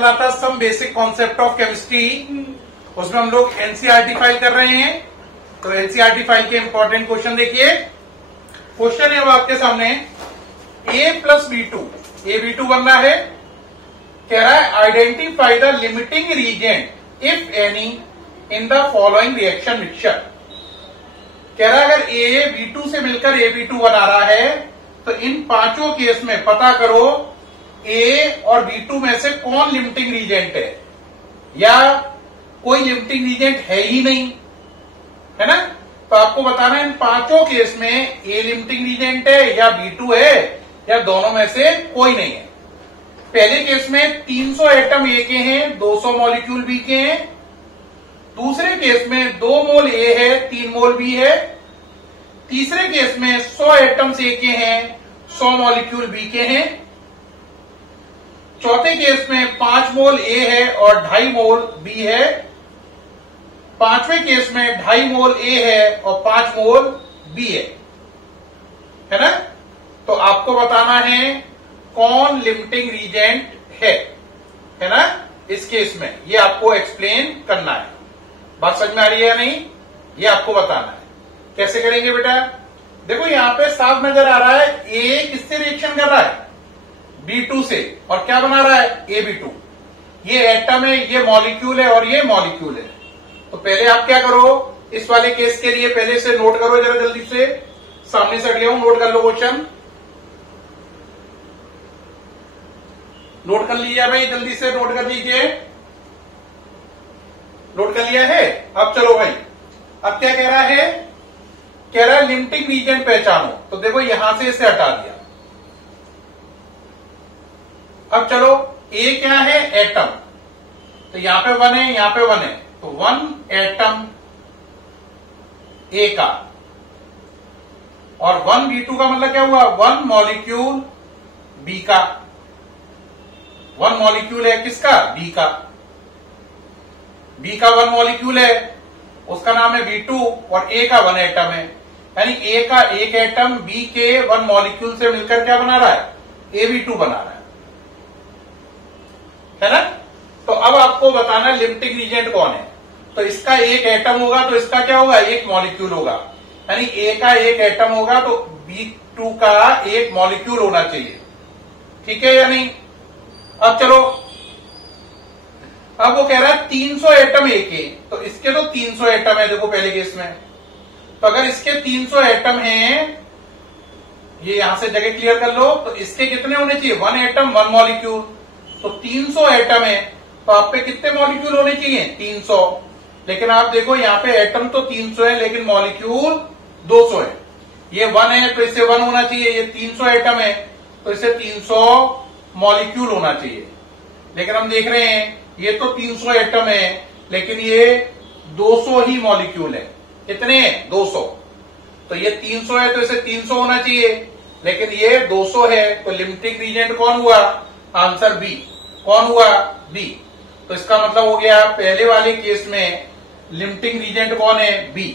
चल रहा था some basic concept of chemistry, उसमें हम लोग एनसीईआरटी फाइल कर रहे हैं। तो एनसीईआरटी फाइल के इंपॉर्टेंट क्वेश्चन देखिए। क्वेश्चन है वो आपके सामने, A+B2 बन रहा है। कह रहा है identify the limiting reagent if any in the following reaction mixture. कह रहा है अगर A B2 से मिलकर AB2 बना रहा है तो इन पांचों केस में पता करो A और B2 में से कौन लिमिटिंग रीजेंट है, या कोई लिमिटिंग रीजेंट है ही नहीं, है ना। तो आपको बताना है इन पांचों केस में A लिमिटिंग रीजेंट है या B2 है या दोनों में से कोई नहीं है। पहले केस में 300 एटम A के हैं, 200 मॉलिक्यूल B के हैं। दूसरे केस में 2 मोल A है, 3 मोल B है। तीसरे केस में 100 एटम्स A के हैं, 100 मॉलिक्यूल B के हैं। चौथे केस में 5 मोल A है और 2.5 मोल B है। पांचवें केस में 2.5 मोल A है और 5 मोल B है ना। तो आपको बताना है कौन लिमिटिंग रीजेंट है ना इस केस में, ये आपको एक्सप्लेन करना है। बात समझ में आ रही है या नहीं, ये आपको बताना है। कैसे करेंगे बेटा, देखो यहां पे साफ नजर आ रहा है A किससे रिएक्शन कर रहा है, B2 से, और क्या बना रहा है AB2। ये एटम है, ये मॉलिक्यूल है और ये मॉलिक्यूल है। तो पहले आप क्या करो, इस वाले केस के लिए पहले से नोट करो जरा जल्दी से, सामने से अगले नोट कर लो क्वेश्चन, नोट कर लीजिए भाई, जल्दी से नोट कर लीजिए। नोट कर लिया है। अब चलो भाई, अब क्या कह रहा है, कह रहा है लिमिटिंग रीजेंट पहचानो। तो देखो यहां से इसे हटा दिया। अब चलो A क्या है, एटम, तो यहां पे 1 है, यहां पे 1 है, तो 1 एटम A का, और 1 B2 का मतलब क्या हुआ, 1 मॉलिक्यूल B का। 1 मॉलिक्यूल है किसका, B का। B का 1 मॉलिक्यूल है, उसका नाम है B2, और A का 1 एटम है, यानी A का 1 एटम B के 1 मॉलिक्यूल से मिलकर क्या बना रहा है, AB2 बना रहा है ना। तो अब आपको बताना लिमिटिंग रीजेंट कौन है। तो इसका 1 एटम होगा तो इसका क्या होगा, 1 मॉलिक्यूल होगा, यानी A का 1 एटम होगा तो B2 का 1 मॉलिक्यूल होना चाहिए, ठीक है या नहीं। अब चलो, अब वो कह रहा है 300 एटम A के, तो इसके तो 300 एटम है देखो पहले केस में। तो अगर इसके 300 एटम हैं, ये यहां से जगह क्लियर कर लो, तो इसके कितने होने चाहिए, 1 एटम 1 मॉलिक्यूल। तो 300 एटम है तो आप पे कितने मॉलिक्यूल होने चाहिए, 300। लेकिन आप देखो यहां पे एटम तो 300 है लेकिन मॉलिक्यूल 200 है। ये 1 है तो इससे 1 होना चाहिए, ये 300 एटम है तो इससे 300 मॉलिक्यूल होना चाहिए। लेकिन हम देख रहे हैं ये तो 300 एटम है लेकिन ये 200 ही मॉलिक्यूल है। कितने हैं, 200। तो ये 300 है तो इसे 300 होना चाहिए, लेकिन ये 200 है। तो लिमिटिंग रीजेंट कौन हुआ, आंसर बी। कौन हुआ, बी। तो इसका मतलब हो गया पहले वाले केस में लिमिटिंग रीजेंट कौन है, बी।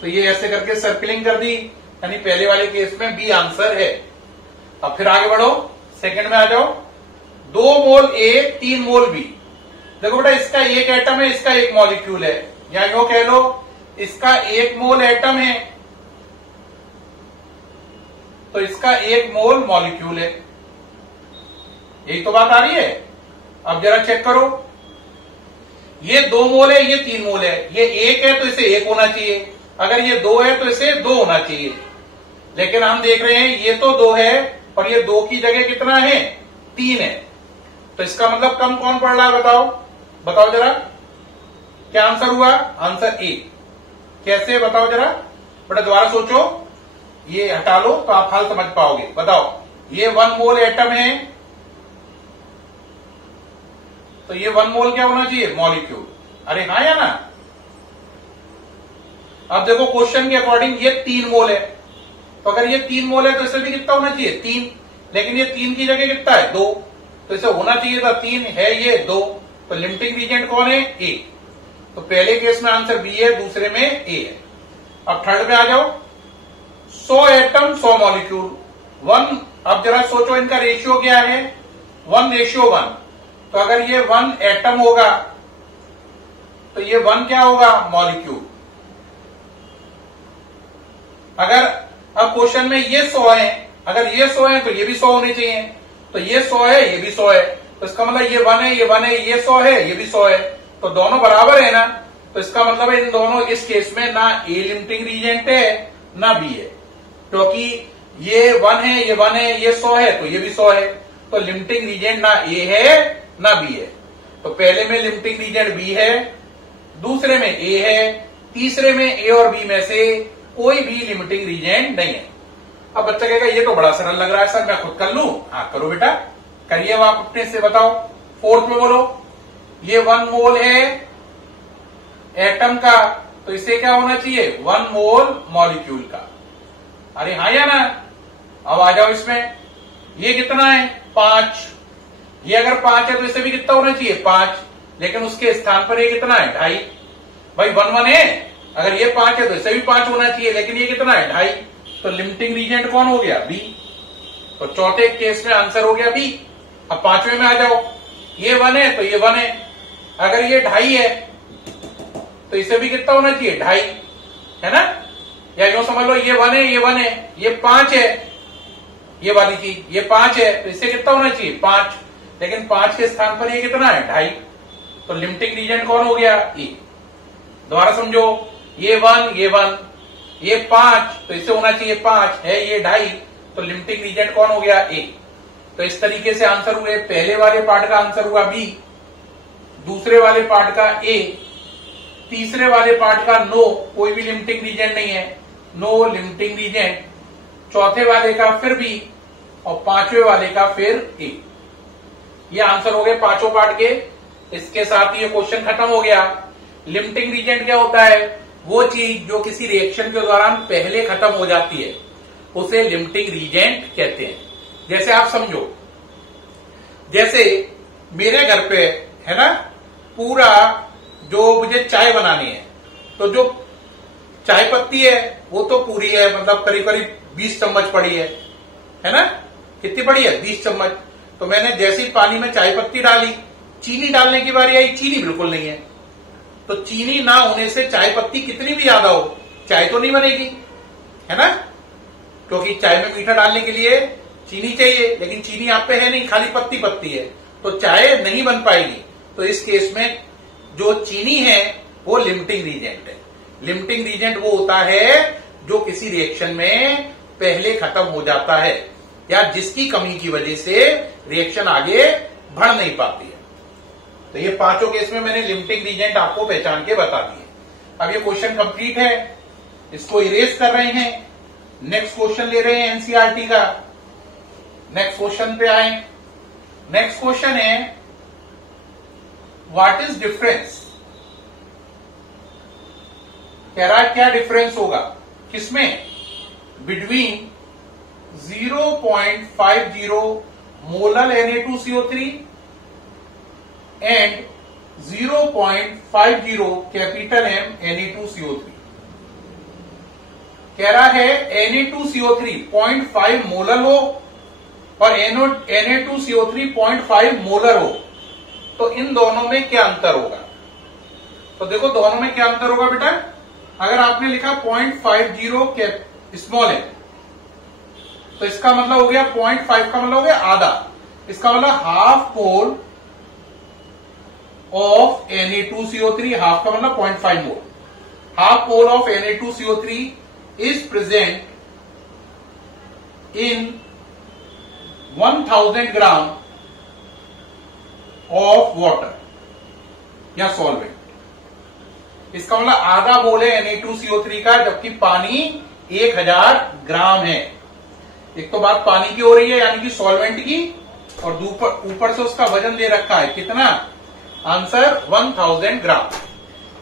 तो ये ऐसे करके सर्कलिंग कर दी, यानी पहले वाले केस में बी आंसर है। अब फिर आगे बढ़ो, सेकंड में आ जाओ। 2 मोल A 3 मोल B। देखो बेटा इसका 1 एटम है, इसका 1 मॉलिक्यूल है, या यूं कह लो इसका 1 मोल एटम है तो इसका 1 मोल मॉलिक्यूल है। यही तो बात आ रही है। अब जरा चेक करो, ये 2 मोल है, ये 3 मोल है, ये 1 है तो इसे 1 होना चाहिए, अगर ये 2 है तो इसे 2 होना चाहिए। लेकिन हम देख रहे हैं ये तो 2 है और ये 2 की जगह कितना है, 3 है। तो इसका मतलब कम कौन पड़ रहा है, बताओ बताओ जरा, क्या आंसर हुआ, आंसर ए। कैसे बताओ जरा बेटा, दोबारा सोचो, ये हटा लो तो आप हल समझ पाओगे। बताओ, ये 1 मोल एटम है तो ये 1 मोल क्या होना चाहिए, मॉलिक्यूल। अरे हाँ या ना। अब देखो क्वेश्चन के अकॉर्डिंग ये 3 मोल है, तो अगर ये 3 मोल है तो इसे भी कितना होना चाहिए, 3। लेकिन ये 3 की जगह कितना है, 2, तो इसे होना चाहिए था 3, है ये 2। तो लिमिटिंग रीजेंट कौन है, ए। तो पहले केस में आंसर बी है, दूसरे में ए है। अब थर्ड में आ जाओ, 100 एटम 100 मॉलिक्यूल 1। अब जरा सोचो इनका रेशियो क्या है, 1:1। तो अगर ये 1 एटम होगा तो ये 1 क्या होगा? मॉलिक्यूल। अगर अब क्वेश्चन में ये 100 है, अगर ये 100 है तो ये भी 100 होने चाहिए, तो ये 100 है ये भी 100 है, तो इसका मतलब ये 1 है ये 1 है, ये 100 है ये भी 100 है, तो दोनों बराबर है ना। तो इसका मतलब है इन दोनों, इस केस में ना ए लिमिटिंग रीजेंट है ना बी है, क्योंकि ये 1 है ये 1 है ये 100 है तो ये भी 100 है, तो लिमिटिंग रीजेंट ना ए है ना बी है। तो पहले में लिमिटिंग रीजेंट बी है, दूसरे में ए है, तीसरे में ए और बी में से कोई भी लिमिटिंग रीजेंट नहीं है। अब बच्चा कहेगा ये तो बड़ा सरल लग रहा है सर, मैं खुद कर लूं। हाँ करो बेटा, करिए, आप अपने से बताओ। फोर्थ में बोलो, ये 1 मोल है एटम का, तो इसे क्या होना चाहिए? 1 मोल मॉलिक्यूल का। अरे हाँ या ना? अब आ जाओ इसमें, ये कितना है? 5। ये अगर 5 है तो इसे भी कितना होना चाहिए? 5, लेकिन उसके स्थान पर ये कितना है? 2.5। भाई 1 1 है, अगर ये 5 है तो इसे भी 5 होना चाहिए, लेकिन ये कितना है? 2.5। तो लिमिटिंग रीजेंट कौन हो गया? बी। तो चौथे केस में आंसर हो गया बी। अब पांचवें में आ जाओ, ये 1 है तो ये 1 है, अगर ये 2.5 है तो इसे भी कितना होना चाहिए? 2.5, है ना? या यूं समझ लो, ये 1 है ये 1 है, ये 5 है, ये वाली चीज, ये 5 है तो इससे कितना होना चाहिए? 5, लेकिन 5 के स्थान पर ये कितना है? 2.5। तो लिमिटिंग रीजेंट कौन हो गया? ई। दोबारा समझो, ये 1 ये 1, ये 5 तो इससे होना चाहिए 5 है, ये 2.5, तो लिमिटिंग रीजेंट कौन हो गया? ए। तो इस तरीके से आंसर हुए, पहले वाले पार्ट का आंसर हुआ बी, दूसरे वाले पार्ट का ए, तीसरे वाले पार्ट का नो, कोई भी लिमिटिंग रीजेंट नहीं है, नो लिमिटिंग रीजेंट, चौथे वाले का फिर बी, और पांचवें वाले का फिर ए। ये आंसर हो गए पांचों पार्ट के। इसके साथ ये क्वेश्चन खत्म हो गया। लिमिटिंग रीजेंट क्या होता है? वो चीज जो किसी रिएक्शन के दौरान पहले खत्म हो जाती है उसे लिमिटिंग रीजेंट कहते हैं। जैसे आप समझो, जैसे मेरे घर पे है ना, पूरा जो मुझे चाय बनानी है, तो जो चाय पत्ती है वो तो पूरी है, मतलब करीब करीब 20 चम्मच पड़ी है ना? कितनी पड़ी है? 20 चम्मच। तो मैंने जैसे ही पानी में चाय पत्ती डाली, चीनी डालने की बारी आई, चीनी बिल्कुल नहीं है। तो चीनी ना होने से चाय पत्ती कितनी भी ज्यादा हो, चाय तो नहीं बनेगी, है ना? क्योंकि चाय में मीठा डालने के लिए चीनी चाहिए, लेकिन चीनी आप पे है नहीं, खाली पत्ती पत्ती है, तो चाय नहीं बन पाएगी। तो इस केस में जो चीनी है वो लिमिटिंग रीजेंट है। लिमिटिंग रीजेंट वो होता है जो किसी रिएक्शन में पहले खत्म हो जाता है, या जिसकी कमी की वजह से रिएक्शन आगे बढ़ नहीं पाती है। तो ये पांचों केस में मैंने लिमिटिंग रीजेंट आपको पहचान के बता दिए। अब ये क्वेश्चन कंप्लीट है, इसको इरेज कर रहे हैं, नेक्स्ट क्वेश्चन ले रहे हैं एनसीईआरटी का। नेक्स्ट क्वेश्चन पे आए। नेक्स्ट क्वेश्चन है, व्हाट इज डिफरेंस? कह रहा है क्या डिफरेंस होगा किसमें? Between 0.50 molar Na2CO3 and 0.50 capital M Na2CO3। कह रहा है Na2CO3 0.5 मोलर हो और Na2CO3 0.5 मोलर हो, तो इन दोनों में क्या अंतर होगा? तो देखो दोनों में क्या अंतर होगा बेटा। अगर आपने लिखा 0.50 स्मॉल है, तो इसका मतलब हो गया 0.5 का मतलब हो गया आधा, इसका मतलब half mole of Na2CO3, half का मतलब 0.5 mole, half mole of Na2CO3 is present in 1000 gram of water या सॉल्वेंट। इसका मतलब आधा मोल है Na2CO3 का, जबकि पानी 1000 ग्राम है। एक तो बात पानी की हो रही है यानी कि सॉल्वेंट की, और ऊपर से उसका वजन दे रखा है कितना? आंसर 1000 ग्राम।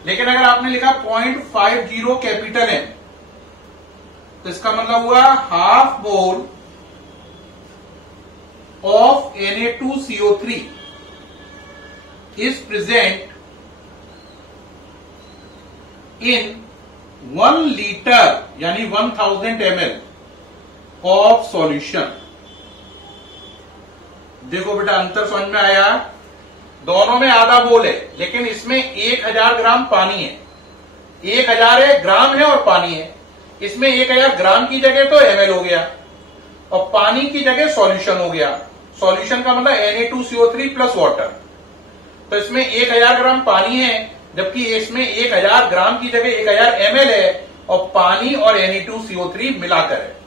लेकिन अगर आपने लिखा 0.50 कैपिटल M, तो इसका मतलब हुआ half mole of Na2CO3 is present in 1 litre यानी 1000 ml ऑफ सॉल्यूशन। देखो बेटा अंतर समझ में आया? दोनों में आधा मोल है, लेकिन इसमें 1000 ग्राम पानी है। 1000 है, ग्राम है और पानी है। इसमें 1000 ग्राम की जगह तो ml हो गया और पानी की जगह सॉल्यूशन हो गया। सॉल्यूशन का मतलब Na2CO3 प्लस वाटर। तो इसमें 1000 ग्राम पानी है, जबकि इसमें 1000 ग्राम की जगह 1000 ml है और पानी और Na2CO3 मिलाकर है।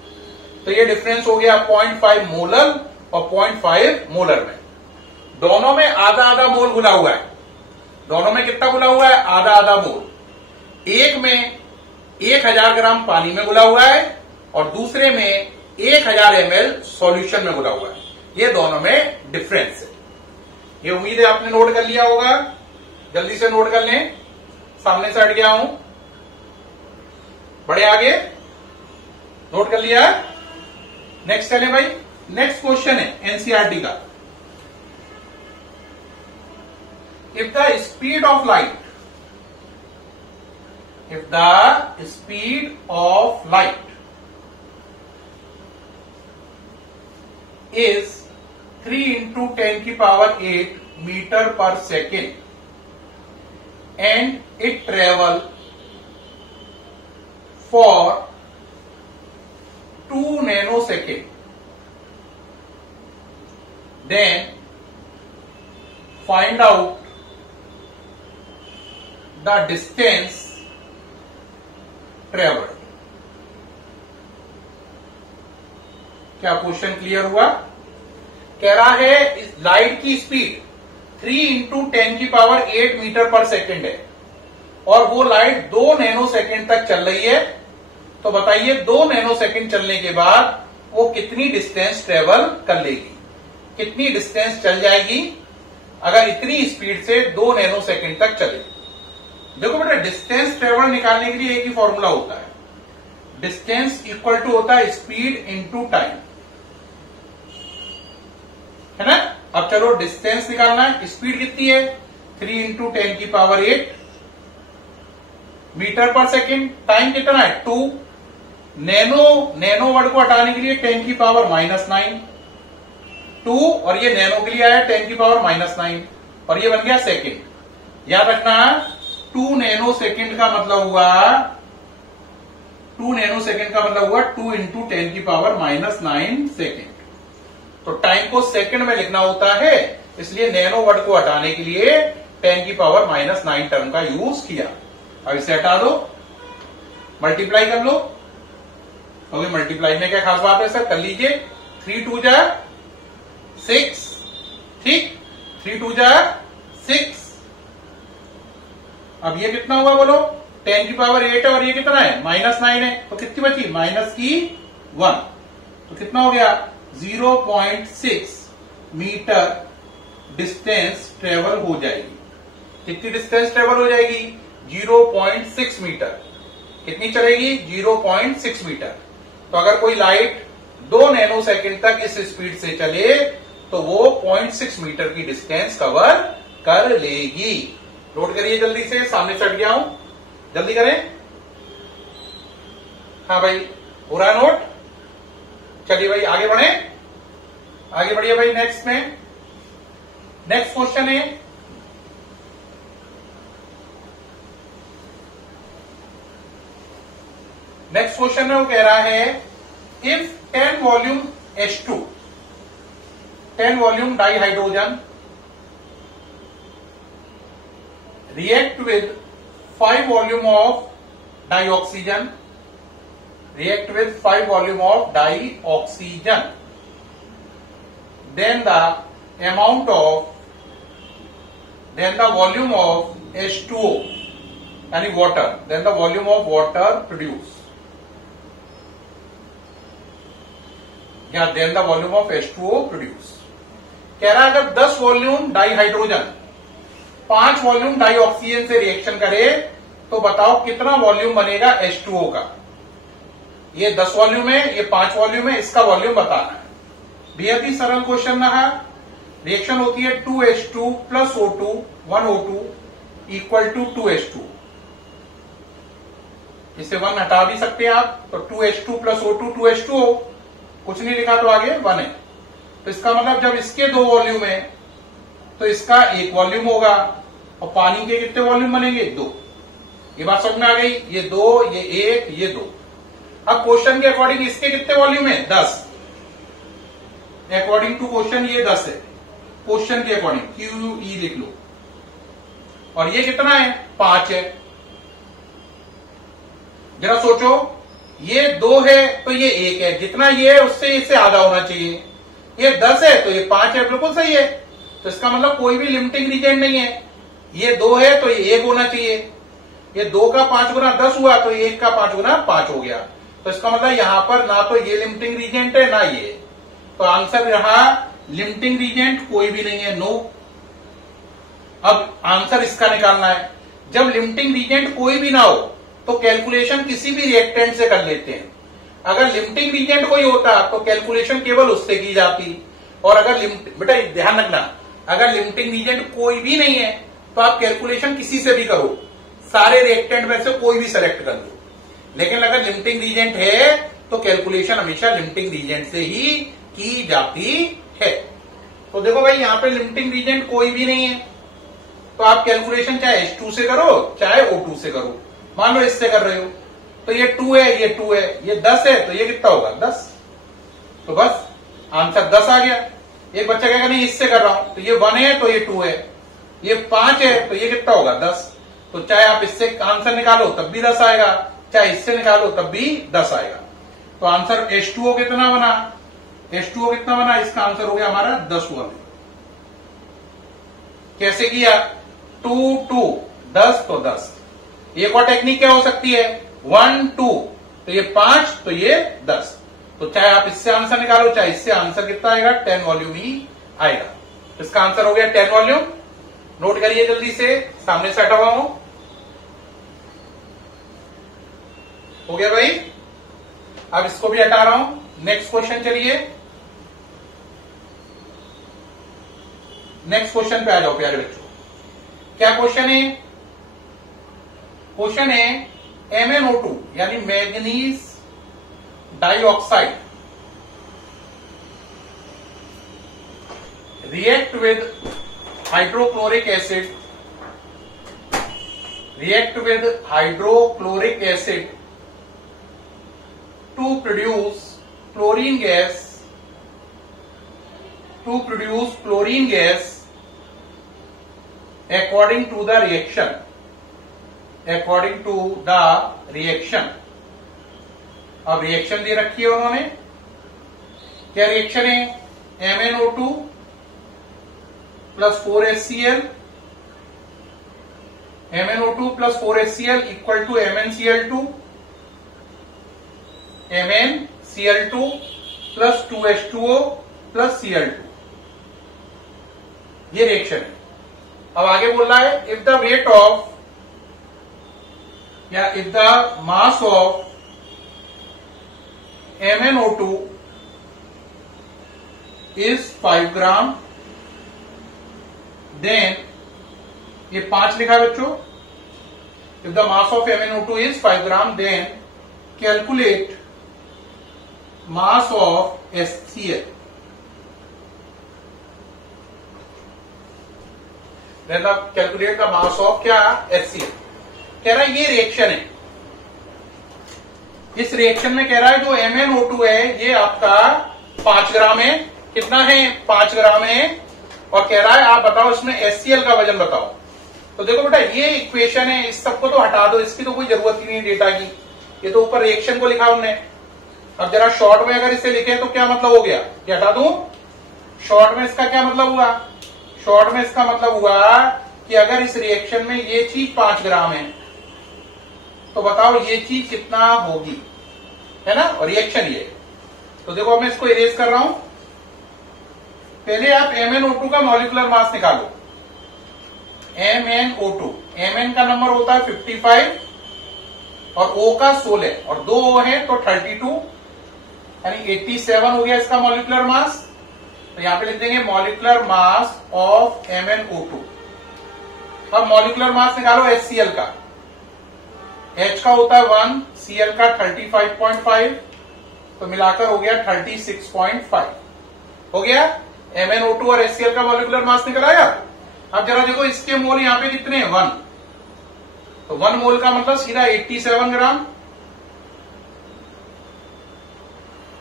तो ये डिफरेंस हो गया 0.5 मोलर और 0.5 मोलर में। दोनों में आधा आधा मोल घुला हुआ है। दोनों में कितना घुला हुआ है? आधा आधा मोल। एक में 1000 ग्राम पानी में घुला हुआ है और दूसरे में 1000 ml सॉल्यूशन में घुला हुआ है। ये दोनों में डिफरेंस है। ये उम्मीद है आपने नोट कर लिया होगा। जल्दी से नोट कर लें। सामने से हट गया हूं, बढ़े आगे। नोट कर लिया? नेक्स्ट चले भाई। नेक्स्ट क्वेश्चन है एनसीईआरटी का। If the speed of light is 3 into 10 की पावर 8 मीटर पर second and it travel for 2 nanosecond, then find out the distance traveled। क्या क्वेश्चन क्लियर हुआ? कह रहा है इस लाइट की स्पीड 3 into 10 की पावर 8 मीटर पर सेकेंड है और वो लाइट 2 नैनो सेकेंड तक चल रही है। तो बताइए 2 नैनो सेकेंड चलने के बाद वो कितनी डिस्टेंस ट्रेवल कर लेगी, कितनी डिस्टेंस चल जाएगी अगर इतनी स्पीड से 2 नैनो सेकेंड तक चले। देखो बेटा, डिस्टेंस ट्रेवल निकालने के लिए एक ही फॉर्मूला होता है। डिस्टेंस इक्वल टू होता है स्पीड इनटू टाइम, है ना। अब चलो डिस्टेंस निकालना है। स्पीड कितनी है? 3 into 10 की पावर 8 मीटर पर सेकेंड। टाइम कितना है? 2। नैनो वर्ड को हटाने के लिए 10 की पावर -9 2 और ये नैनो के लिए आया 10 की पावर -9 और ये बन गया सेकेंड। याद रखना 2 नैनो सेकेंड का मतलब हुआ 2 नैनो सेकेंड का मतलब हुआ 2 into 10 की पावर -9 सेकेंड। तो टाइम को सेकंड में लिखना होता है, इसलिए नैनो वर्ड को हटाने के लिए 10 की पावर -9 टर्म का यूज किया। अब इसे हटा दो, मल्टीप्लाई कर लो। क्योंकि मल्टीप्लाई में क्या खास बात है सर? कर लीजिए। 3 2 जा 6, ठीक। 3 2 जा 6। अब ये कितना हुआ बोलो? 10 की पावर 8 है और ये कितना है? -9 है। तो कितनी बची? -1। तो कितना हो गया? 0.6 मीटर डिस्टेंस ट्रेवल हो जाएगी। कितनी डिस्टेंस ट्रेवल हो जाएगी? 0.6 मीटर। कितनी चलेगी? 0.6 मीटर। तो अगर कोई लाइट 2 नैनो सेकेंड तक इस स्पीड से चले तो वो 0.6 मीटर की डिस्टेंस कवर कर लेगी। नोट करिए जल्दी से, सामने से हट गया हूं, जल्दी करें। हाँ भाई, हो रहा है नोट? चलिए भाई आगे बढ़े, आगे बढ़िए भाई। नेक्स्ट में नेक्स्ट क्वेश्चन है वो कह रहा है if 10 volume H2 10 volume dihydrogen react with 5 volume of dioxygen, react with 5 volume of dioxygen, then the volume of H2O यानी water, then the volume of water produce, या then the volume of H2O produce। कह रहा है अगर 10 volume dihydrogen 5 volume dioxygen से reaction करे तो बताओ कितना वॉल्यूम बनेगा H2O का। ये 10 वॉल्यूम है, ये 5 वॉल्यूम है, इसका वॉल्यूम बताना है। बेहद ही सरल क्वेश्चन रहा। रिएक्शन होती है 2H2 plus O2 1O2 equal to 2H2। इसे 1 हटा भी सकते हैं आप, तो 2H2 प्लस O2 2H2O, कुछ नहीं लिखा तो आगे 1 है। तो इसका मतलब जब इसके 2 वॉल्यूम है तो इसका 1 वॉल्यूम होगा, और पानी के कितने वॉल्यूम बनेंगे? 2। ये बात समझ में आ गई? ये 2, ये 1, ये 2। अब क्वेश्चन के अकॉर्डिंग इसके कितने वॉल्यूम है? 10। अकॉर्डिंग टू क्वेश्चन ये 10 है, क्वेश्चन के अकॉर्डिंग QE लिख लो। और ये कितना है? 5 है। जरा सोचो, ये 2 है तो ये 1 है, जितना ये है उससे इससे आधा होना चाहिए। ये 10 है तो ये 5 है, बिल्कुल सही है। तो इसका मतलब कोई भी लिमिटिंग रीजेंट नहीं है। ये 2 है तो ये 1 होना चाहिए। ये 2 का 5 गुना 10 हुआ तो ये 1 का 5 गुना 5 हो गया। तो इसका मतलब यहां पर ना तो ये लिमिटिंग रीजेंट है ना ये। तो आंसर रहा लिमिटिंग रीजेंट कोई भी नहीं है, नो। अब आंसर इसका निकालना है। जब लिमिटिंग रीजेंट कोई भी ना हो तो कैलकुलेशन किसी भी रिएक्टेंट से कर लेते हैं। अगर लिमिटिंग रीजेंट कोई होता तो कैलकुलेशन केवल उससे की जाती। और अगर बेटा ध्यान रखना, अगर लिमिटिंग रीजेंट कोई भी नहीं है तो आप कैलकुलेशन किसी से भी करो, सारे रिएक्टेंट में से कोई भी सेलेक्ट कर लो। लेकिन अगर लिमिटिंग रीजेंट है तो कैलकुलेशन हमेशा लिमिटिंग रीजेंट से ही की जाती है। तो देखो भाई, यहां पे लिमिटिंग रीजेंट कोई भी नहीं है, तो आप कैलकुलेशन चाहे H2 से करो चाहे O2 से करो। मान लो इससे कर रहे हो तो ये 2 है, ये 2 है, ये 10 है तो ये कितना होगा? 10। तो बस आंसर 10 आ गया। एक बच्चा कहेगा नहीं इससे कर रहा हूं, तो ये 1 है तो ये 2 है, ये 5 है तो ये कितना होगा? 10। तो चाहे आप इससे आंसर निकालो तब भी 10 आएगा, चाहे इससे निकालो तब भी 10 आएगा। तो आंसर H2O कितना बना? H2O कितना बना? इसका आंसर हो गया हमारा 10 वॉल्यूम। कैसे किया? 2 2 10 तो 10। एक और टेक्निक क्या हो सकती है? 1 2 तो ये 5 तो ये 10। तो चाहे आप इससे आंसर निकालो चाहे इससे, आंसर कितना आएगा? 10 वॉल्यूम ही आएगा। इसका आंसर हो गया 10 वॉल्यूम। नोट करिए जल्दी से, सामने से हटा हुआ हो गया भाई। अब इसको भी हटा रहा हूं। नेक्स्ट क्वेश्चन चलिए, नेक्स्ट क्वेश्चन पे आ जाओ प्यारे बच्चों। क्या क्वेश्चन है? क्वेश्चन है MnO2 यानी manganese dioxide react with hydrochloric acid to produce chlorine gas according to the reaction। अब रिएक्शन दे रखी है उन्होंने। क्या रिएक्शन है? MnO2 plus 4HCl, MnO2 plus 4HCl equal to MnCl2 plus 2H2O plus Cl2। ये रिएक्शन है। अब आगे बोल रहा है इफ द रेट ऑफ या if the mass of MnO2 is 5 gram, then ये 5 लिखा है बच्चों। If the mass of MnO2 is 5 gram, then calculate mass of HCl। Calculate the mass of क्या? HCl। कह रहा है ये रिएक्शन है। इस रिएक्शन में कह रहा है जो MnO2 है ये आपका 5 ग्राम है। कितना है? 5 ग्राम है। और कह रहा है आप बताओ इसमें HCl का वजन बताओ। तो देखो बेटा ये इक्वेशन है, इस सबको तो हटा दो, इसकी तो कोई जरूरत ही नहीं डेटा की। ये तो ऊपर रिएक्शन को लिखा उन्होंने। अब जरा शॉर्ट में अगर इसे लिखे तो क्या मतलब हो गया? ये हटा दूं? शॉर्ट में इसका क्या मतलब हुआ? शॉर्ट में इसका मतलब हुआ कि अगर इस रिएक्शन में ये चीज 5 ग्राम है तो बताओ ये चीज कितना होगी, है ना? और रिएक्शन ये। तो देखो मैं इसको इरेज कर रहा हूं। पहले आप MnO2 का मॉलिक्यूलर मास निकालो। MnO2, Mn का नंबर होता है 55 और O का 16 और 2 O है तो 32 यानी 87 हो गया इसका मॉलिक्यूलर मास। तो यहां पे लिख देंगे मॉलिक्यूलर मास ऑफ MnO2। अब मॉलिक्यूलर मास निकालो HCl का। H का होता है 1, Cl का 35.5, तो मिलाकर हो गया 36.5। हो गया MnO2 और HCl का मॉलिक्यूलर मास निकल आया। अब जरा देखो इसके मोल यहाँ पे कितने हैं 1, तो 1 मोल का मतलब सीधा 87 ग्राम।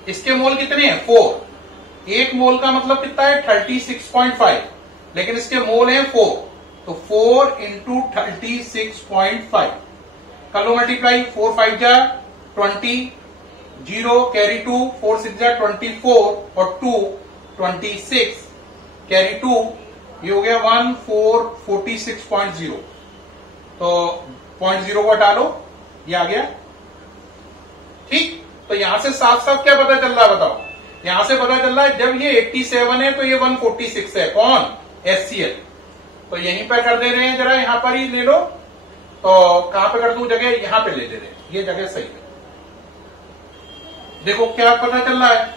इसके मोल कितने हैं 4, 1 मोल का मतलब कितना है 36.5, लेकिन इसके मोल हैं 4, तो 4 इंटू 36.5 कर लो मल्टीप्लाई, 4 5 जा 20, 0 कैरी 2, 4 6 जा 24 और 2 26 कैरी 2, ये हो गया 1446.0, तो 0.0 को हटा लो, ये आ गया। ठीक, तो यहां से साफ साफ क्या पता चल रहा है बताओ, यहां से पता चल रहा है जब ये 87 है तो ये 146 है, कौन HCl, तो यहीं पर कर दे रहे हैं, जरा यहां पर ही ले लो, तो कहां पे कर दूं जगह, यहां पे ले दे रहे हैं, ये जगह सही है। देखो क्या पता चल रहा है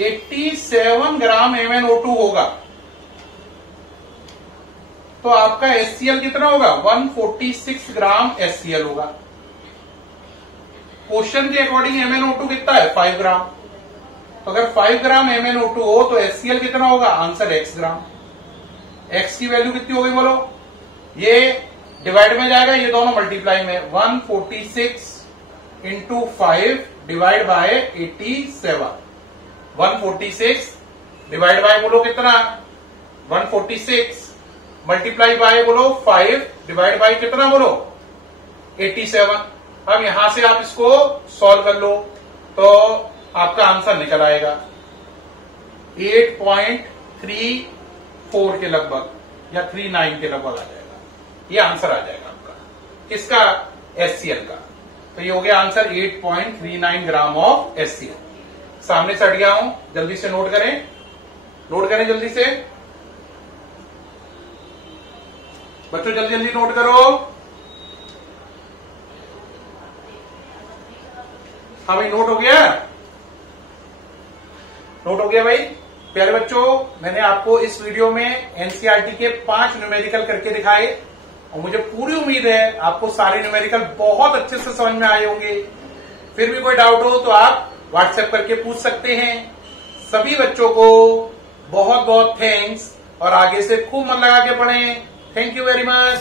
87 ग्राम MnO2 होगा, तो आपका HCl कितना होगा 146 ग्राम HCl होगा। क्वेश्चन के अकॉर्डिंग MnO2 कितना है 5 ग्राम, तो अगर 5 ग्राम MnO2 हो तो HCl कितना होगा, आंसर x ग्राम। x की वैल्यू कितनी होगी बोलो, ये डिवाइड में जाएगा, ये दोनों मल्टीप्लाई में, 146 into 5 divide by 87, 146 divide by बोलो कितना 146 मल्टीप्लाई बाय बोलो 5 डिवाइड बाय कितना बोलो 87। अब यहां से आप इसको सॉल्व कर लो तो आपका आंसर निकल आएगा 8.34 के लगभग या 39 के लगभग आ जाएगा, ये आंसर आ जाएगा आपका किसका HCl का। तो ये हो गया आंसर 8.39 ग्राम ऑफ HCl। सामने से हट गया हूं, जल्दी से नोट करें, जल्दी से बच्चों, जल्दी जल्दी नोट करो। हाँ भाई, नोट हो गया, भाई। प्यारे बच्चों, मैंने आपको इस वीडियो में एनसीईआरटी के 5 न्यूमेरिकल करके दिखाए और मुझे पूरी उम्मीद है आपको सारे न्यूमेरिकल बहुत अच्छे से समझ में आए होंगे। फिर भी कोई डाउट हो तो आप व्हाट्सएप करके पूछ सकते हैं। सभी बच्चों को बहुत बहुत थैंक्स और आगे से खूब मन लगा के पढ़ें। Thank you very much.